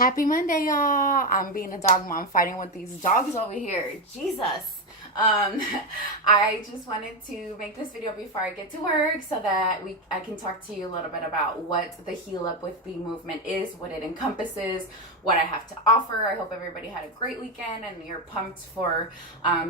Happy Monday, y'all. I'm being a dog mom fighting with these dogs over here. Jesus. I just wanted to make this video before I get to work so that I can talk to you a little bit about what the Heal Up with B movement is, what it encompasses, what I have to offer. I hope everybody had a great weekend and you're pumped for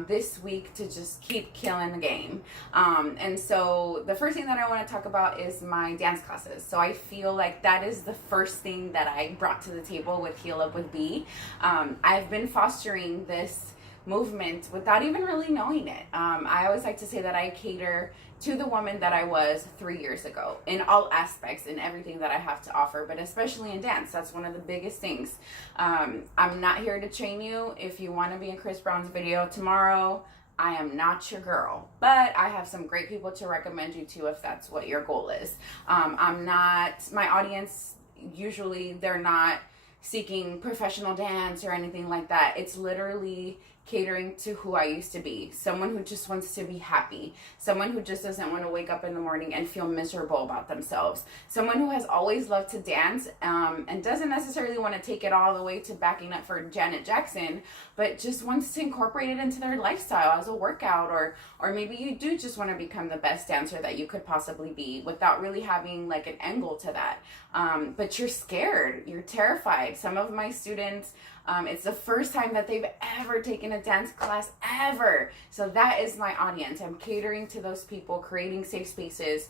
this week to just keep killing the game. And so the first thing that I want to talk about is my dance classes. So I feel like that is the first thing that I brought to the table with Heal Up with B. I've been fostering this movement without even really knowing it. I always like to say that I cater to the woman that I was 3 years ago in all aspects, in everything that I have to offer, but especially in dance. That's one of the biggest things. I'm not here to train you. If you want to be in Chris Brown's video tomorrow, I am not your girl, but I have some great people to recommend you to if that's what your goal is. I'm not, my audience, usually they're not seeking professional dance or anything like that. It's literally catering to who I used to be. Someone who just wants to be happy. Someone who just doesn't want to wake up in the morning and feel miserable about themselves. Someone who has always loved to dance and doesn't necessarily want to take it all the way to backing up for Janet Jackson, but just wants to incorporate it into their lifestyle as a workout, or maybe you do just want to become the best dancer that you could possibly be without really having like an angle to that. But you're scared, you're terrified. Some of my students, it's the first time that they've ever taken a dance class ever. So that is my audience. I'm catering to those people, creating safe spaces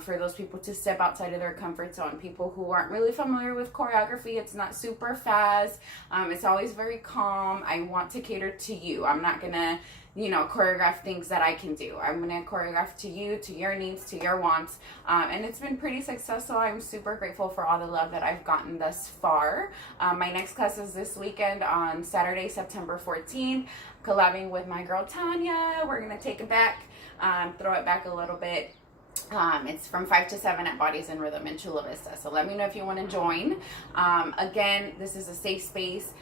for those people to step outside of their comfort zone. People who aren't really familiar with choreography. It's not super fast. It's always very calm. I want to cater to you. I'm not gonna choreograph things that I can do. I'm gonna choreograph to you, to your needs, to your wants. And it's been pretty successful. I'm super grateful for all the love that I've gotten thus far. My next class is this weekend on Saturday, September 14th, collabing with my girl Tanya. We're gonna take it back, throw it back a little bit. It's from 5 to 7 at Bodies in Rhythm in Chula Vista. So let me know if you want to join. Again, this is a safe space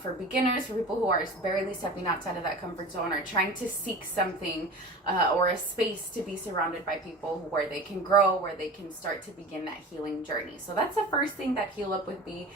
for beginners, for people who are barely stepping outside of that comfort zone or trying to seek something or a space to be surrounded by people where they can grow, where they can start to begin that healing journey. So that's the first thing that Heal Up with B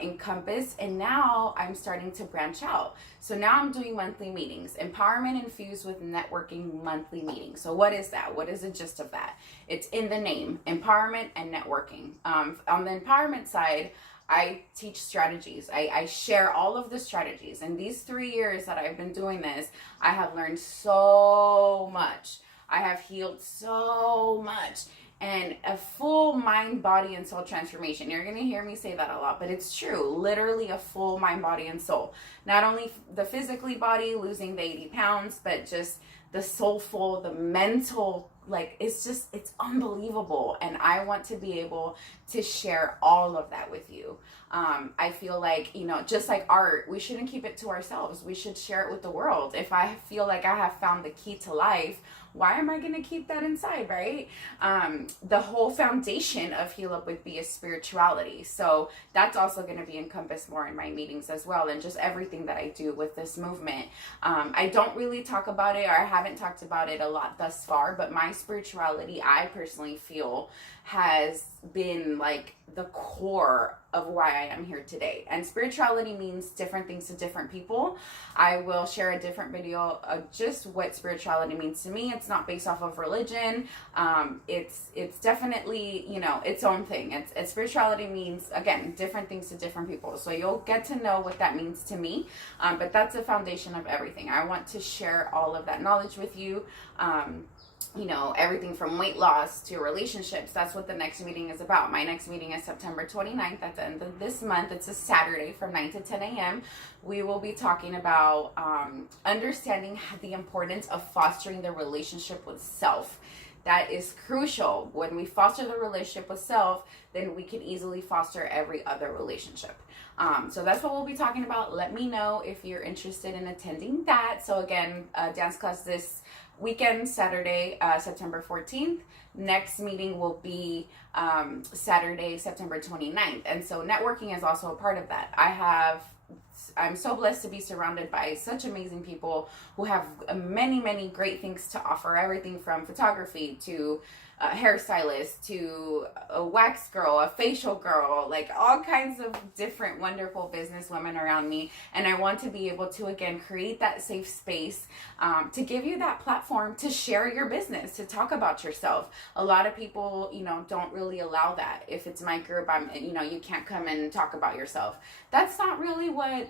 encompass. And now I'm starting to branch out. So now I'm doing monthly meetings, empowerment infused with networking monthly meetings. So what is that? What is the gist of that? It's in the name, empowerment and networking. On the empowerment side, I teach strategies. I share all of the strategies. And these 3 years that I've been doing this, I have learned so much. I have healed so much. And a full mind, body, and soul transformation. You're going to hear me say that a lot, but it's true. Literally a full mind, body, and soul. Not only the physically body, losing the 80 pounds, but just the soulful, the mental, like it's unbelievable. And I want to be able to share all of that with you. I feel like, just like art, we shouldn't keep it to ourselves. We should share it with the world. If I feel like I have found the key to life, why am I going to keep that inside, right? The whole foundation of Heal Up with B is spirituality. So that's also going to be encompassed more in my meetings as well, and just everything that I do with this movement. I don't really talk about it, or I haven't talked about it a lot thus far, but my spirituality, I personally feel, has been like the core of why I am here today. And spirituality means different things to different people. I will share a different video of just what spirituality means to me. It's not based off of religion. It's definitely, its own thing. It's spirituality means, again, different things to different people. So you'll get to know what that means to me. But that's the foundation of everything. I want to share all of that knowledge with you. Everything from weight loss to relationships. That's what the next meeting is about. My next meeting is September 29th at the end of this month. It's a Saturday from 9 to 10 a.m. We will be talking about understanding the importance of fostering the relationship with self. That is crucial. When we foster the relationship with self, then we can easily foster every other relationship. So that's what we'll be talking about. Let me know if you're interested in attending that. So again, dance class this weekend, Saturday, September 14th. Next meeting will be Saturday, September 29th. And so networking is also a part of that. I have I'm so blessed to be surrounded by such amazing people who have many, many great things to offer. Everything from photography to a hairstylist to a wax girl, a facial girl, like all kinds of different wonderful business women around me. And I want to be able to, again, create that safe space to give you that platform to share your business, to talk about yourself. A lot of people, don't really allow that. If it's my group, you can't come and talk about yourself. That's not really what,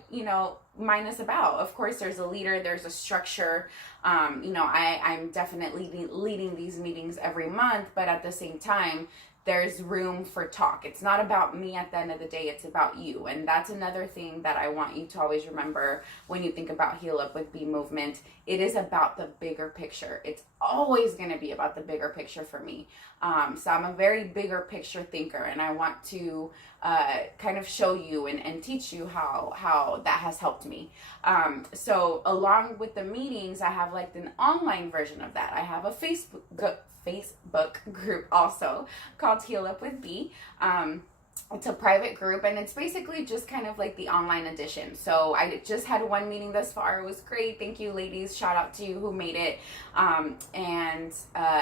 mine is about. Of course, there's a leader, there's a structure. I'm definitely leading these meetings every month, but at the same time, there's room for talk. It's not about me at the end of the day, it's about you. And that's another thing that I want you to always remember when you think about Heal Up with B movement. It is about the bigger picture. It's always going to be about the bigger picture for me. So I'm a very bigger picture thinker, and I want to kind of show you and teach you how that has helped me. So along with the meetings, I have like an online version of that. I have a Facebook group also called Heal Up with B. It's a private group, and it's basically just kind of like the online edition. So I just had one meeting thus far. It was great. Thank you, ladies. Shout out to you who made it. And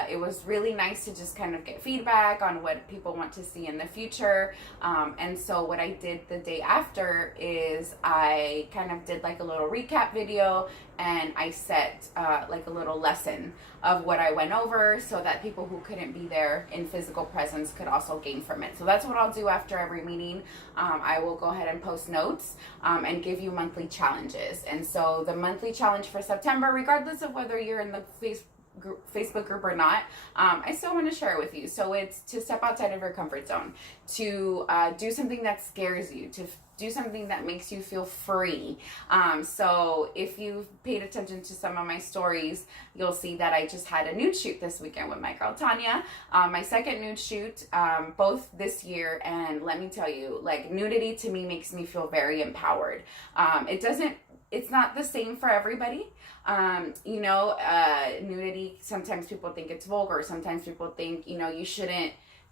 it was really nice to just kind of get feedback on what people want to see in the future. And so what I did the day after is I kind of did like a little recap video, and I set like a little lesson of what I went over so that people who couldn't be there in physical presence could also gain from it. So that's what I'll do after every meeting. I will go ahead and post notes and give you monthly challenges. And so the monthly challenge for September, regardless of whether you're in the Facebook group or not, I still want to share it with you. So it's to step outside of your comfort zone, to do something that scares you, to do something that makes you feel free. So if you've paid attention to some of my stories, you'll see that I just had a nude shoot this weekend with my girl Tanya, my second nude shoot, both this year. And let me tell you, like, nudity to me makes me feel very empowered. It's not the same for everybody. Nudity, sometimes people think it's vulgar. Sometimes people think, you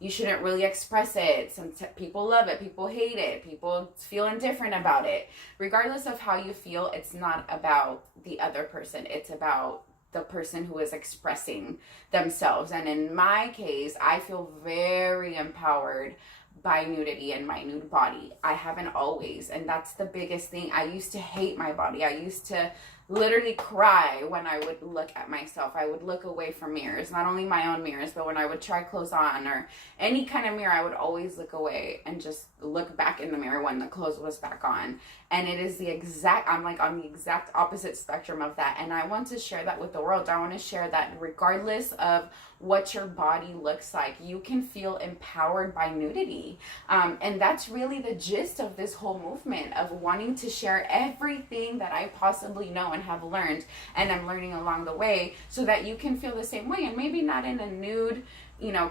shouldn't really express it. Some people love it, people hate it, people feel indifferent about it. Regardless of how you feel, it's not about the other person. It's about the person who is expressing themselves. And in my case, I feel very empowered by nudity and my nude body. I haven't always, and that's the biggest thing. I used to hate my body. I used to literally cry when I would look at myself. I would look away from mirrors, not only my own mirrors, but when I would try clothes on or any kind of mirror, I would always look away and just look back in the mirror when the clothes was back on. And it is I'm like on the exact opposite spectrum of that. And I want to share that with the world. I want to share that regardless of what your body looks like, you can feel empowered by nudity. And that's really the gist of this whole movement, of wanting to share everything that I possibly know and have learned and I'm learning along the way, so that you can feel the same way. And maybe not in a nude,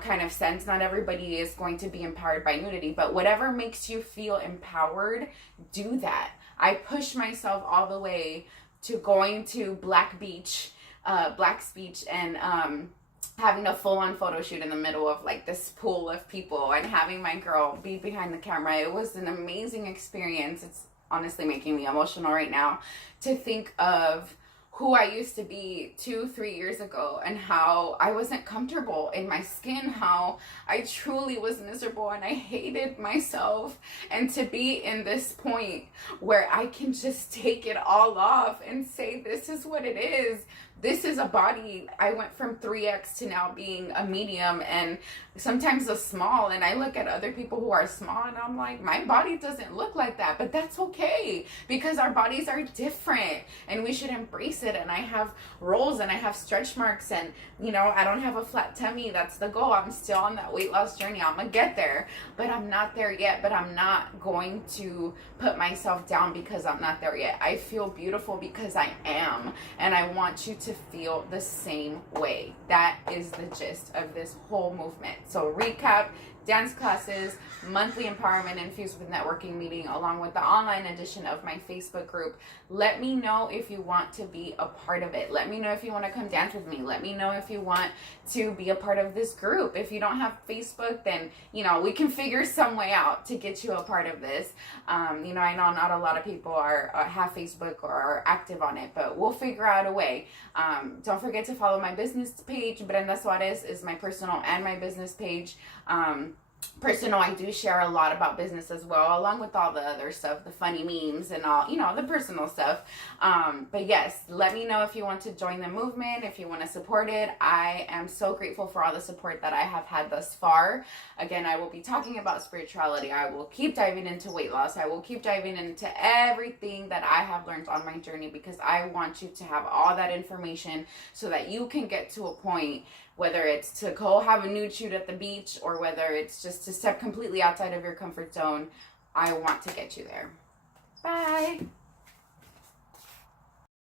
kind of sense. Not everybody is going to be empowered by nudity, but whatever makes you feel empowered, do that. I push myself all the way to going to Black's Beach and having a full-on photo shoot in the middle of like this pool of people and having my girl be behind the camera. It was an amazing experience. It's honestly making me emotional right now to think of who I used to be 2-3 years ago and how I wasn't comfortable in my skin, how I truly was miserable and I hated myself. And to be in this point where I can just take it all off and say, this is what it is. This is a body. I went from 3X to now being a medium and sometimes a small. And I look at other people who are small and I'm like, my body doesn't look like that. But that's okay, because our bodies are different and we should embrace it. And I have rolls and I have stretch marks and, I don't have a flat tummy. That's the goal. I'm still on that weight loss journey. I'm going to get there, but I'm not there yet. But I'm not going to put myself down because I'm not there yet. I feel beautiful because I am. And I want you to feel the same way. That is the gist of this whole movement. So recap, dance classes, monthly empowerment infused with networking meeting, along with the online edition of my Facebook group. Let me know if you want to be a part of it. Let me know if you want to come dance with me. Let me know if you want to be a part of this group. If you don't have Facebook, then, you know, we can figure some way out to get you a part of this. You know, I know not a lot of people have Facebook or are active on it, but we'll figure out a way. Don't forget to follow my business page. Brenda Suarez is my personal and my business page. Personal, I do share a lot about business as well, along with all the other stuff, the funny memes and all, you know, the personal stuff. But yes, let me know if you want to join the movement, if you want to support it. I am so grateful for all the support that I have had thus far. Again, I will be talking about spirituality. I will keep diving into weight loss. I will keep diving into everything that I have learned on my journey, because I want you to have all that information so that you can get to a point, whether it's to go have a nude shoot at the beach or whether it's just to step completely outside of your comfort zone. I want to get you there. Bye.